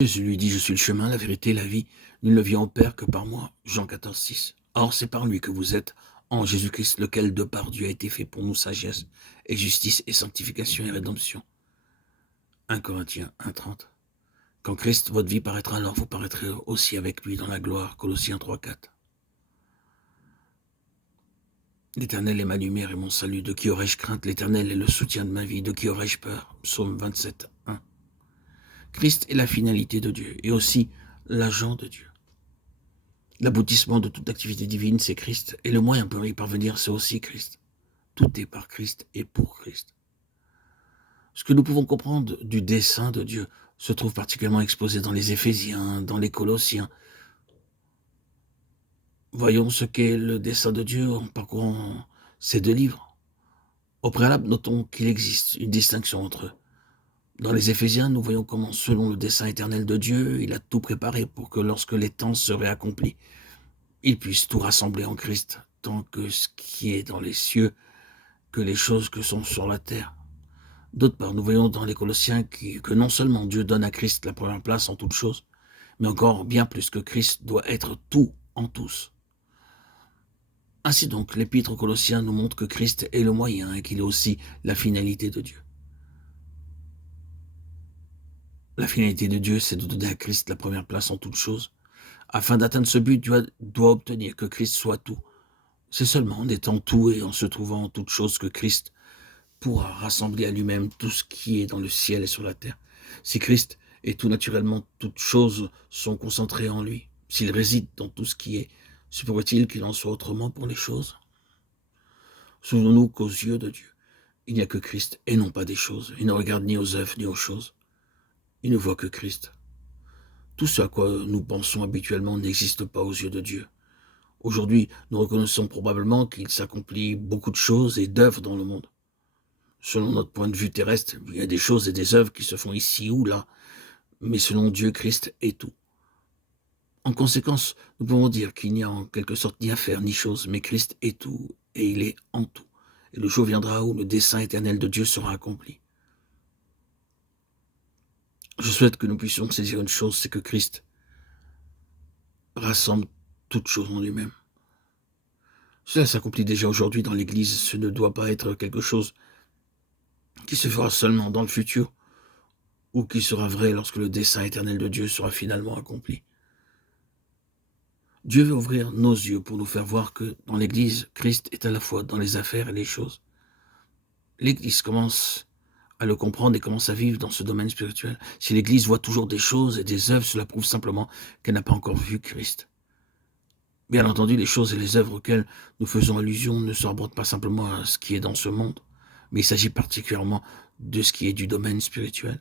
Jésus lui dit: « Je suis le chemin, la vérité, la vie. Nul ne vient au Père que par moi. » Jean 14,6. Or, c'est par lui que vous êtes en Jésus-Christ, lequel de par Dieu a été fait pour nous sagesse et justice et sanctification et rédemption. 1 Corinthiens 1,30. Quand Christ, votre vie, paraîtra, alors vous paraîtrez aussi avec lui dans la gloire. Colossiens 3,4. L'Éternel est ma lumière et mon salut. De qui aurais-je crainte? L'Éternel est le soutien de ma vie. De qui aurais-je peur? Psaume 27, 1. Christ est la finalité de Dieu et aussi l'agent de Dieu. L'aboutissement de toute activité divine, c'est Christ. Et le moyen pour y parvenir, c'est aussi Christ. Tout est par Christ et pour Christ. Ce que nous pouvons comprendre du dessein de Dieu se trouve particulièrement exposé dans les Éphésiens, dans les Colossiens. Voyons ce qu'est le dessein de Dieu en parcourant ces deux livres. Au préalable, notons qu'il existe une distinction entre eux. Dans les Éphésiens, nous voyons comment, selon le dessein éternel de Dieu, il a tout préparé pour que lorsque les temps seraient accomplis, il puisse tout rassembler en Christ, tant que ce qui est dans les cieux que les choses que sont sur la terre. D'autre part, nous voyons dans les Colossiens que non seulement Dieu donne à Christ la première place en toutes choses, mais encore bien plus que Christ doit être tout en tous. Ainsi donc, l'Épître aux Colossiens nous montre que Christ est le moyen et qu'il est aussi la finalité de Dieu. La finalité de Dieu, c'est de donner à Christ la première place en toutes choses. Afin d'atteindre ce but, Dieu doit obtenir que Christ soit tout. C'est seulement en étant tout et en se trouvant en toutes choses que Christ pourra rassembler à lui-même tout ce qui est dans le ciel et sur la terre. Si Christ est tout naturellement, toutes choses sont concentrées en lui. S'il réside dans tout ce qui est, se pourrait-il qu'il en soit autrement pour les choses? Souvenons-nous qu'aux yeux de Dieu, il n'y a que Christ et non pas des choses. Il ne regarde ni aux œuvres ni aux choses. Il ne voit que Christ. Tout ce à quoi nous pensons habituellement n'existe pas aux yeux de Dieu. Aujourd'hui, nous reconnaissons probablement qu'il s'accomplit beaucoup de choses et d'œuvres dans le monde. Selon notre point de vue terrestre, il y a des choses et des œuvres qui se font ici ou là, mais selon Dieu, Christ est tout. En conséquence, nous pouvons dire qu'il n'y a en quelque sorte ni affaire ni chose, mais Christ est tout et il est en tout. Et le jour viendra où le dessein éternel de Dieu sera accompli. Je souhaite que nous puissions saisir une chose, c'est que Christ rassemble toutes choses en lui-même. Cela s'accomplit déjà aujourd'hui dans l'Église, ce ne doit pas être quelque chose qui se fera seulement dans le futur, ou qui sera vrai lorsque le dessein éternel de Dieu sera finalement accompli. Dieu veut ouvrir nos yeux pour nous faire voir que dans l'Église, Christ est à la fois dans les affaires et les choses. L'Église commence à le comprendre et commence à vivre dans ce domaine spirituel. Si l'Église voit toujours des choses et des œuvres, cela prouve simplement qu'elle n'a pas encore vu Christ. Bien entendu, les choses et les œuvres auxquelles nous faisons allusion ne se rapportent pas simplement à ce qui est dans ce monde, mais il s'agit particulièrement de ce qui est du domaine spirituel.